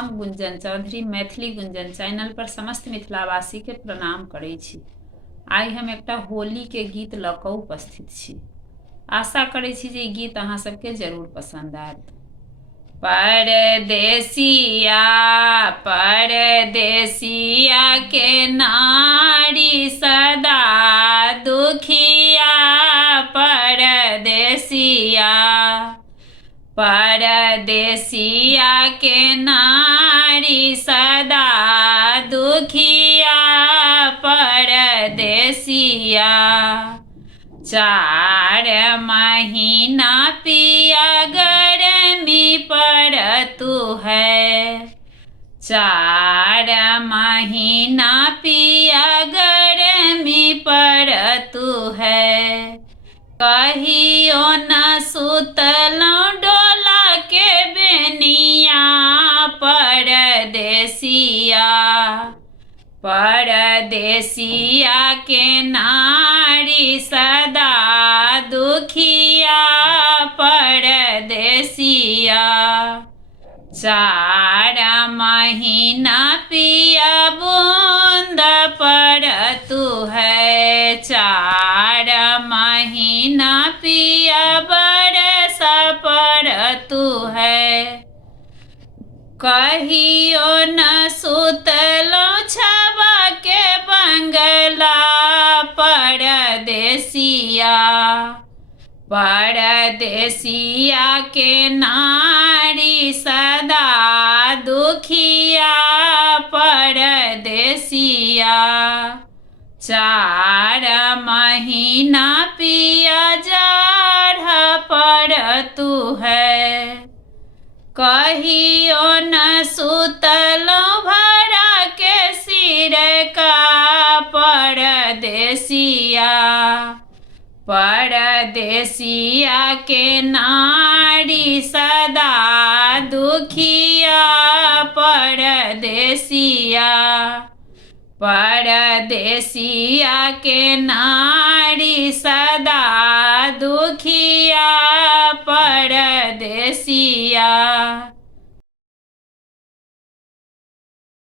हम गुंजन चौधरी मैथिली गुंजन चैनल पर समस्त मिथिलावासी के प्रणाम करै छी। आइ हम एकटा होली के गीत लऽ कऽ उपस्थित छी। आशा करै छी जे ई गीत अहाँ सबके जरूर पसंद आयत। परदेसिया परदेसिया के नारी सदा दुखिया, परदेसिया परदेसिया के नारी सदा दुखिया, परदेसिया 4 महीना पिया गर्मी पड़तू है, 4 महीना पिया गर्मी पड़तू है। कहियो न सुतलौं डोला के बेनिया, परदेसिया परदेसिया के नारी सदा दुखिया, परदेसिया 4 महीना पिया बूंद पड़तू है, 4 महीना पिया बरस पड़तू है। कहियो न सुतलौं छबा के बंगला, परदेसिया परदेसिया के नारी सदा दुखिया, परदेसिया 4 महीना पिया जाड़ पड़तू है। कहियो न सुतलौं भरा के सिर का, परदेसिया परदेसिया के नारी सदा दुखिया, परदेसिया परदेसिया के नारी सदा दुखिया, परदेसिया।